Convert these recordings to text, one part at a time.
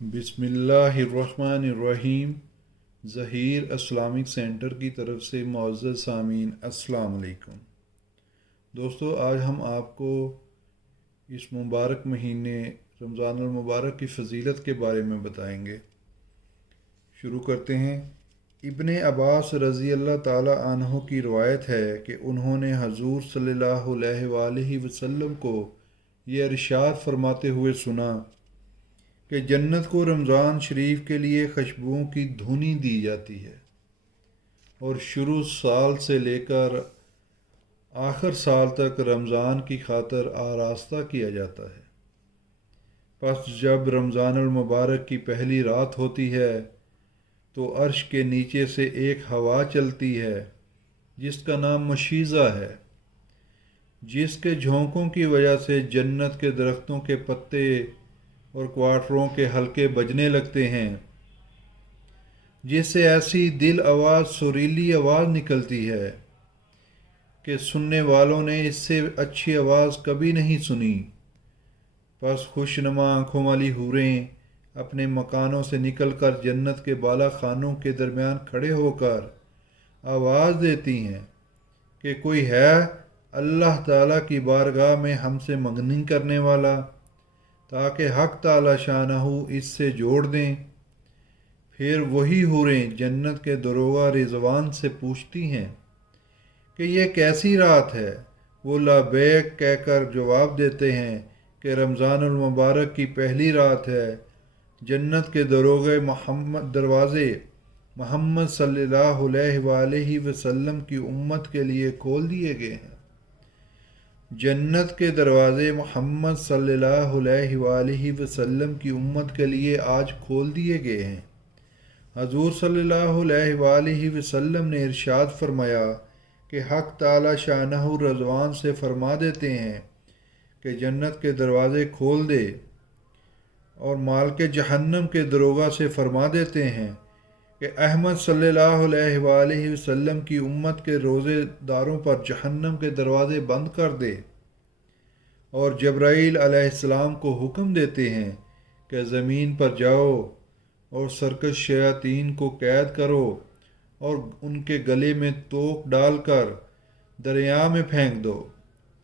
بسم اللہ الرحمن الرحیم۔ ظہیر اسلامک سینٹر کی طرف سے معزز سامعین السلام علیکم۔ دوستو، آج ہم آپ کو اس مبارک مہینے رمضان المبارک کی فضیلت کے بارے میں بتائیں گے۔ شروع کرتے ہیں۔ ابن عباس رضی اللہ تعالی عنہ کی روایت ہے کہ انہوں نے حضور صلی اللہ علیہ وآلہ وسلم کو یہ ارشاد فرماتے ہوئے سنا کہ جنت کو رمضان شریف کے لیے خوشبوؤں کی دھنی دی جاتی ہے اور شروع سال سے لے کر آخر سال تک رمضان کی خاطر آراستہ کیا جاتا ہے۔ پس جب رمضان المبارک کی پہلی رات ہوتی ہے تو عرش کے نیچے سے ایک ہوا چلتی ہے جس کا نام مشیزہ ہے، جس کے جھونکوں کی وجہ سے جنت کے درختوں کے پتے اور کوارٹروں کے حلقے بجنے لگتے ہیں، جس سے ایسی دل آواز سریلی آواز نکلتی ہے کہ سننے والوں نے اس سے اچھی آواز کبھی نہیں سنی۔ پس خوشنما آنکھوں والی حوریں اپنے مکانوں سے نکل کر جنت کے بالا خانوں کے درمیان کھڑے ہو کر آواز دیتی ہیں کہ کوئی ہے اللہ تعالیٰ کی بارگاہ میں ہم سے منگنی کرنے والا، تاکہ حق تعالی شانہ اس سے جوڑ دیں۔ پھر وہی حوریں جنت کے دروغہ رضوان سے پوچھتی ہیں کہ یہ کیسی رات ہے؟ وہ لبیک کہہ کر جواب دیتے ہیں کہ رمضان المبارک کی پہلی رات ہے، جنت کے دروازے محمد صلی اللہ علیہ وآلہ وسلم کی امت کے لیے کھول دیے گئے ہیں۔ جنت کے دروازے محمد صلی اللہ علیہ وآلہ وسلم کی امت کے لیے آج کھول دیے گئے ہیں۔ حضور صلی اللہ علیہ وآلہ وسلم نے ارشاد فرمایا کہ حق تعالی شانہ رضوان سے فرما دیتے ہیں کہ جنت کے دروازے کھول دے، اور مالک جہنم کے دروغہ سے فرما دیتے ہیں کہ احمد صلی اللہ علیہ وآلہ وسلم کی امت کے روزے داروں پر جہنم کے دروازے بند کر دے، اور جبرائیل علیہ السلام کو حکم دیتے ہیں کہ زمین پر جاؤ اور سرکش شیاطین کو قید کرو اور ان کے گلے میں توق ڈال کر دریا میں پھینک دو،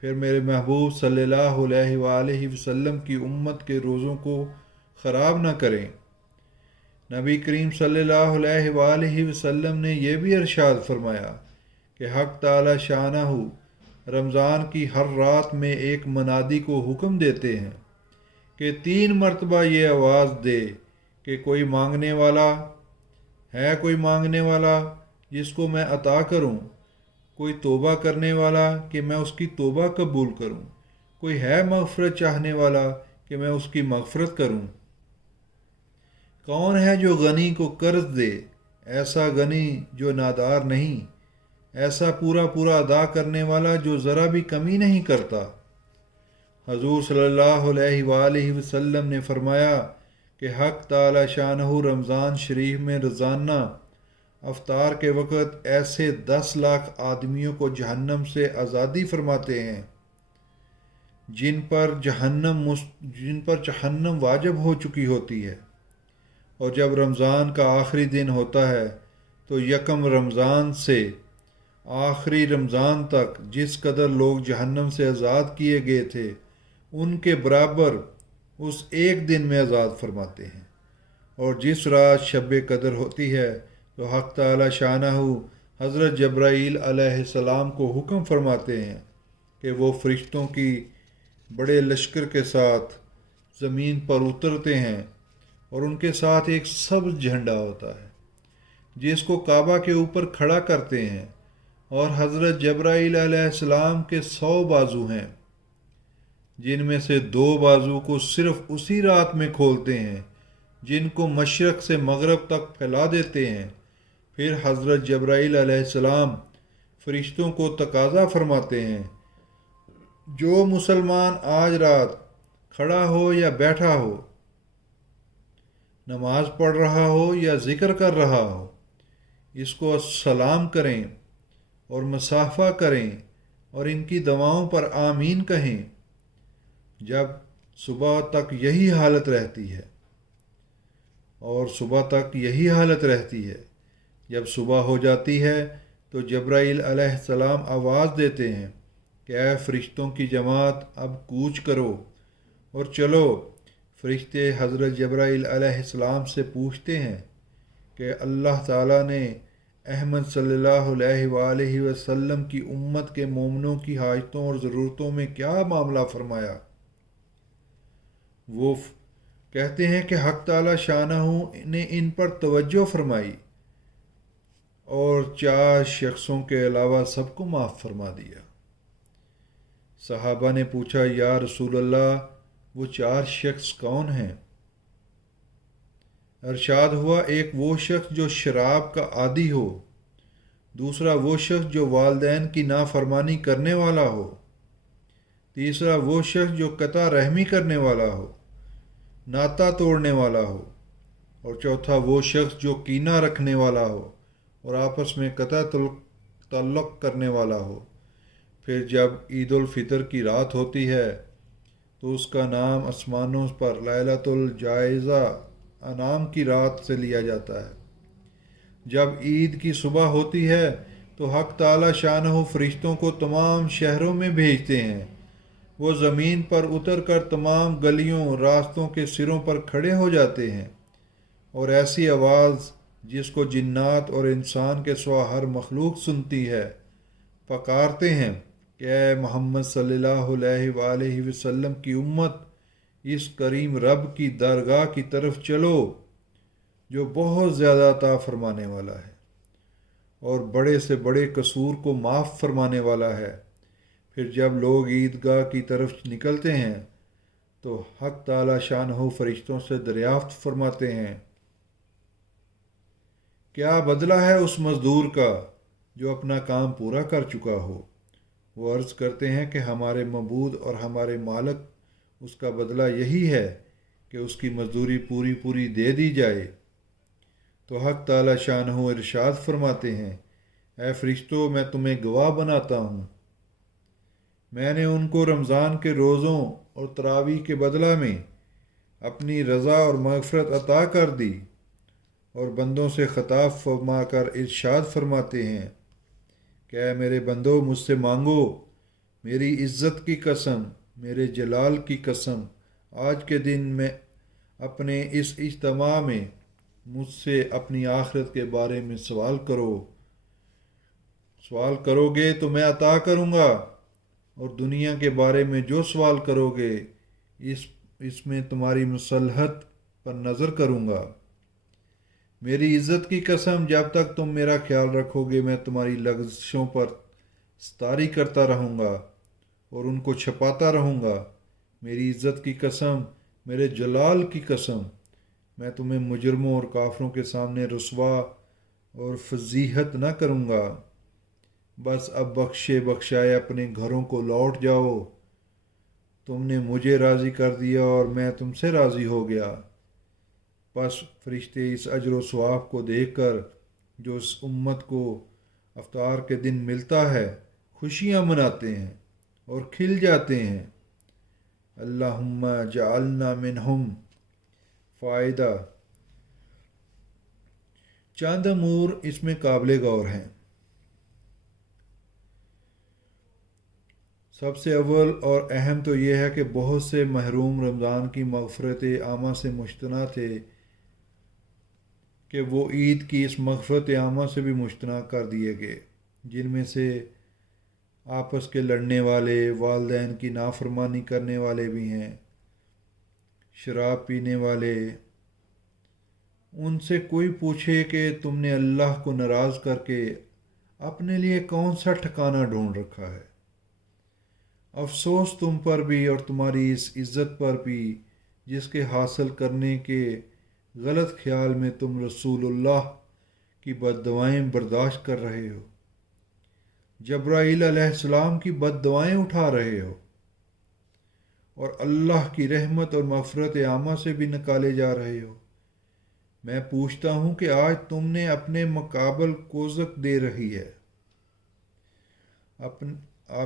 پھر میرے محبوب صلی اللہ علیہ وآلہ وسلم کی امت کے روزوں کو خراب نہ کریں۔ نبی کریم صلی اللہ علیہ وآلہ وسلم نے یہ بھی ارشاد فرمایا کہ حق تعالی شانہ رمضان کی ہر رات میں ایک منادی کو حکم دیتے ہیں کہ 3 مرتبہ یہ آواز دے کہ کوئی مانگنے والا ہے، کوئی مانگنے والا جس کو میں عطا کروں، کوئی توبہ کرنے والا کہ میں اس کی توبہ قبول کروں، کوئی ہے مغفرت چاہنے والا کہ میں اس کی مغفرت کروں۔ کون ہے جو غنی کو قرض دے، ایسا غنی جو نادار نہیں، ایسا پورا پورا ادا کرنے والا جو ذرا بھی کمی نہیں کرتا۔ حضور صلی اللہ علیہ وآلہ وسلم نے فرمایا کہ حق تعالی شانہ رمضان شریف میں روزانہ افطار کے وقت ایسے 10 لاکھ آدمیوں کو جہنم سے آزادی فرماتے ہیں جن پر جہنم واجب ہو چکی ہوتی ہے، اور جب رمضان کا آخری دن ہوتا ہے تو یکم رمضان سے آخری رمضان تک جس قدر لوگ جہنم سے آزاد کیے گئے تھے ان کے برابر اس ایک دن میں آزاد فرماتے ہیں۔ اور جس رات شب قدر ہوتی ہے تو حق تعالی شانہ حضرت جبرائیل علیہ السلام کو حکم فرماتے ہیں کہ وہ فرشتوں کی بڑے لشکر کے ساتھ زمین پر اترتے ہیں، اور ان کے ساتھ ایک سبز جھنڈا ہوتا ہے جس کو کعبہ کے اوپر کھڑا کرتے ہیں، اور حضرت جبرائیل علیہ السلام کے 100 بازو ہیں جن میں سے 2 بازو کو صرف اسی رات میں کھولتے ہیں، جن کو مشرق سے مغرب تک پھیلا دیتے ہیں۔ پھر حضرت جبرائیل علیہ السلام فرشتوں کو تقاضا فرماتے ہیں، جو مسلمان آج رات کھڑا ہو یا بیٹھا ہو، نماز پڑھ رہا ہو یا ذکر کر رہا ہو، اس کو سلام کریں اور مصافحہ کریں اور ان کی دعاؤں پر آمین کہیں۔ جب صبح تک یہی حالت رہتی ہے اور صبح تک یہی حالت رہتی ہے۔ جب صبح ہو جاتی ہے تو جبرائیل علیہ السلام آواز دیتے ہیں کہ اے فرشتوں کی جماعت اب کوچ کرو اور چلو۔ فرشتے حضرت جبرائیل علیہ السلام سے پوچھتے ہیں کہ اللہ تعالیٰ نے احمد صلی اللہ علیہ وآلہ وسلم کی امت کے مومنوں کی حاجتوں اور ضرورتوں میں کیا معاملہ فرمایا؟ وہ کہتے ہیں کہ حق تعالیٰ شانہ نے ان پر توجہ فرمائی اور 4 شخصوں کے علاوہ سب کو معاف فرما دیا۔ صحابہ نے پوچھا یا رسول اللہ وہ 4 شخص کون ہیں؟ ارشاد ہوا ایک وہ شخص جو شراب کا عادی ہو، دوسرا وہ شخص جو والدین کی نافرمانی کرنے والا ہو، تیسرا وہ شخص جو قطع رحمی کرنے والا ہو، ناطہ توڑنے والا ہو، اور چوتھا وہ شخص جو کینہ رکھنے والا ہو اور آپس میں قطع تعلق کرنے والا ہو۔ پھر جب عید الفطر کی رات ہوتی ہے تو اس کا نام آسمانوں پر لیلۃ الجائزہ انعام کی رات سے لیا جاتا ہے۔ جب عید کی صبح ہوتی ہے تو حق تعالی شانہ فرشتوں کو تمام شہروں میں بھیجتے ہیں۔ وہ زمین پر اتر کر تمام گلیوں راستوں کے سروں پر کھڑے ہو جاتے ہیں اور ایسی آواز جس کو جنات اور انسان کے سوا ہر مخلوق سنتی ہے پکارتے ہیں کہ اے محمد صلی اللہ علیہ وآلہ وسلم کی امت، اس کریم رب کی درگاہ کی طرف چلو جو بہت زیادہ عطا فرمانے والا ہے اور بڑے سے بڑے قصور کو معاف فرمانے والا ہے۔ پھر جب لوگ عیدگاہ کی طرف نکلتے ہیں تو حق تعالی شانہ فرشتوں سے دریافت فرماتے ہیں کیا بدلہ ہے اس مزدور کا جو اپنا کام پورا کر چکا ہو؟ وہ عرض کرتے ہیں کہ ہمارے معبود اور ہمارے مالک اس کا بدلہ یہی ہے کہ اس کی مزدوری پوری پوری دے دی جائے۔ تو حق تعالی شانہ ارشاد فرماتے ہیں اے فرشتوں میں تمہیں گواہ بناتا ہوں، میں نے ان کو رمضان کے روزوں اور تراویح کے بدلہ میں اپنی رضا اور مغفرت عطا کر دی۔ اور بندوں سے خطاب فرما کر ارشاد فرماتے ہیں کہ اے میرے بندو مجھ سے مانگو، میری عزت کی قسم، میرے جلال کی قسم، آج کے دن میں اپنے اس اجتماع میں مجھ سے اپنی آخرت کے بارے میں سوال کرو گے تو میں عطا کروں گا، اور دنیا کے بارے میں جو سوال کرو گے اس میں تمہاری مصلحت پر نظر کروں گا۔ میری عزت کی قسم جب تک تم میرا خیال رکھو گے میں تمہاری لغزشوں پر ستاری کرتا رہوں گا اور ان کو چھپاتا رہوں گا۔ میری عزت کی قسم، میرے جلال کی قسم، میں تمہیں مجرموں اور کافروں کے سامنے رسوا اور فضیحت نہ کروں گا۔ بس اب بخشائے اپنے گھروں کو لوٹ جاؤ، تم نے مجھے راضی کر دیا اور میں تم سے راضی ہو گیا۔ پس فرشتے اس اجر و ثواب کو دیکھ کر جو اس امت کو افطار کے دن ملتا ہے خوشیاں مناتے ہیں اور کھل جاتے ہیں۔ اللہم جعلنا منہم۔ فائدہ: چند امور اس میں قابل غور ہیں۔ سب سے اول اور اہم تو یہ ہے کہ بہت سے محروم رمضان کی مغفرت عامہ سے مجتنع تھے کہ وہ عید کی اس مغفرت عامہ سے بھی مجتنع کر دیے گئے، جن میں سے آپس کے لڑنے والے، والدین کی نافرمانی کرنے والے بھی ہیں، شراب پینے والے۔ ان سے کوئی پوچھے کہ تم نے اللہ کو ناراض کر کے اپنے لیے کون سا ٹھکانہ ڈھونڈ رکھا ہے؟ افسوس تم پر بھی اور تمہاری اس عزت پر بھی جس کے حاصل کرنے کے غلط خیال میں تم رسول اللہ کی بد دعائیں برداشت کر رہے ہو، جبرائیل علیہ السلام کی بد دعائیں اٹھا رہے ہو، اور اللہ کی رحمت اور مغفرت عامہ سے بھی نکالے جا رہے ہو۔ میں پوچھتا ہوں کہ آج تم نے اپنے مقابل کو زک دے رہی ہے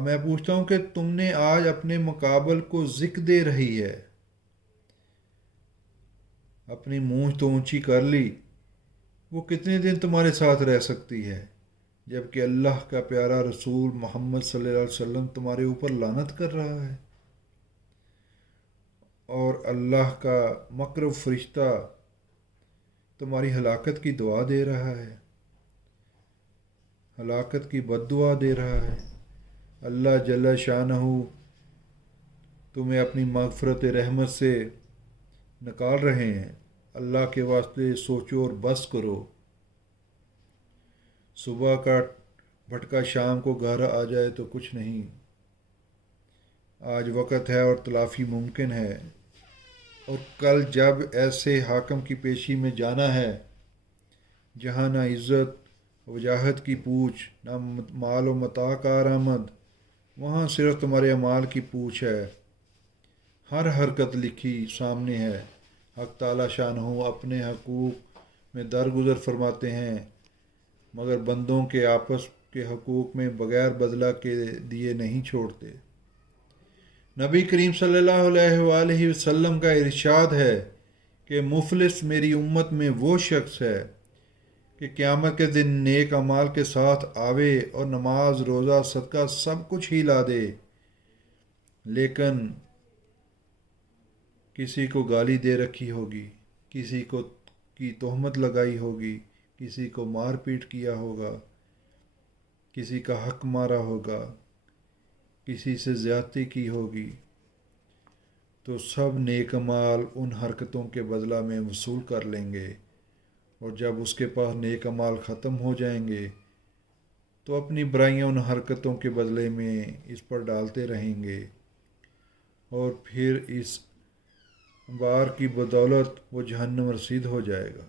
میں پوچھتا ہوں کہ تم نے آج اپنے مقابل کو ذک دے رہی ہے، اپنی مونچھ تو اونچی کر لی، وہ کتنے دن تمہارے ساتھ رہ سکتی ہے، جب کہ اللہ کا پیارا رسول محمد صلی اللہ علیہ وسلم تمہارے اوپر لعنت کر رہا ہے، اور اللہ کا مقرب فرشتہ تمہاری ہلاکت کی دعا دے رہا ہے، ہلاکت کی بد دعا دے رہا ہے۔ اللہ جل شانہ تمہیں اپنی مغفرت رحمت سے نکال رہے ہیں۔ اللہ کے واسطے سوچو اور بس کرو۔ صبح کا بھٹکا شام کو گھر آ جائے تو کچھ نہیں، آج وقت ہے اور تلافی ممکن ہے، اور کل جب ایسے حاکم کی پیشی میں جانا ہے جہاں نہ عزت وجاہت کی پوچھ، نہ مال و متاع کا آرامد، وہاں صرف تمہارے اعمال کی پوچھ ہے۔ ہر حرکت لکھی سامنے ہے۔ حق تعالی شانہ اپنے حقوق میں درگزر فرماتے ہیں، مگر بندوں کے آپس کے حقوق میں بغیر بدلہ کے دیے نہیں چھوڑتے۔ نبی کریم صلی اللہ علیہ وآلہ وسلم کا ارشاد ہے کہ مفلس میری امت میں وہ شخص ہے کہ قیامت کے دن نیک اعمال کے ساتھ آوے اور نماز روزہ صدقہ سب کچھ ہی لا دے، لیکن کسی کو گالی دے رکھی ہوگی، کسی کو کی تہمت لگائی ہوگی، کسی کو مار پیٹ کیا ہوگا، کسی کا حق مارا ہوگا، کسی سے زیادتی کی ہوگی، تو سب نیک اعمال ان حرکتوں کے بدلہ میں وصول کر لیں گے، اور جب اس کے پاس نیک اعمال ختم ہو جائیں گے تو اپنی برائیاں ان حرکتوں کے بدلے میں اس پر ڈالتے رہیں گے، اور پھر اس بار کی بدولت وہ جہنم رسید ہو جائے گا۔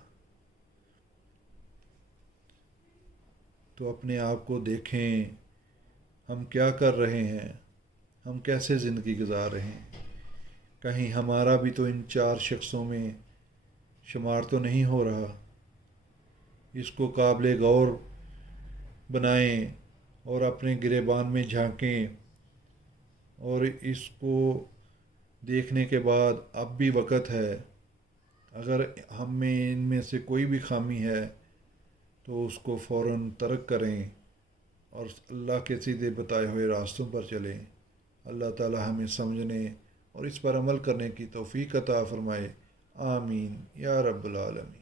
تو اپنے آپ کو دیکھیں، ہم کیا کر رہے ہیں، ہم کیسے زندگی گزار رہے ہیں، کہیں ہمارا بھی تو ان 4 شخصوں میں شمار تو نہیں ہو رہا۔ اس کو قابل غور بنائیں اور اپنے گریبان میں جھانکیں، اور اس کو دیکھنے کے بعد اب بھی وقت ہے، اگر ہم میں ان میں سے کوئی بھی خامی ہے تو اس کو فوراً ترک کریں اور اللہ کے سیدھے بتائے ہوئے راستوں پر چلیں۔ اللہ تعالی ہمیں سمجھنے اور اس پر عمل کرنے کی توفیق عطا فرمائے۔ آمین یا رب العالمین۔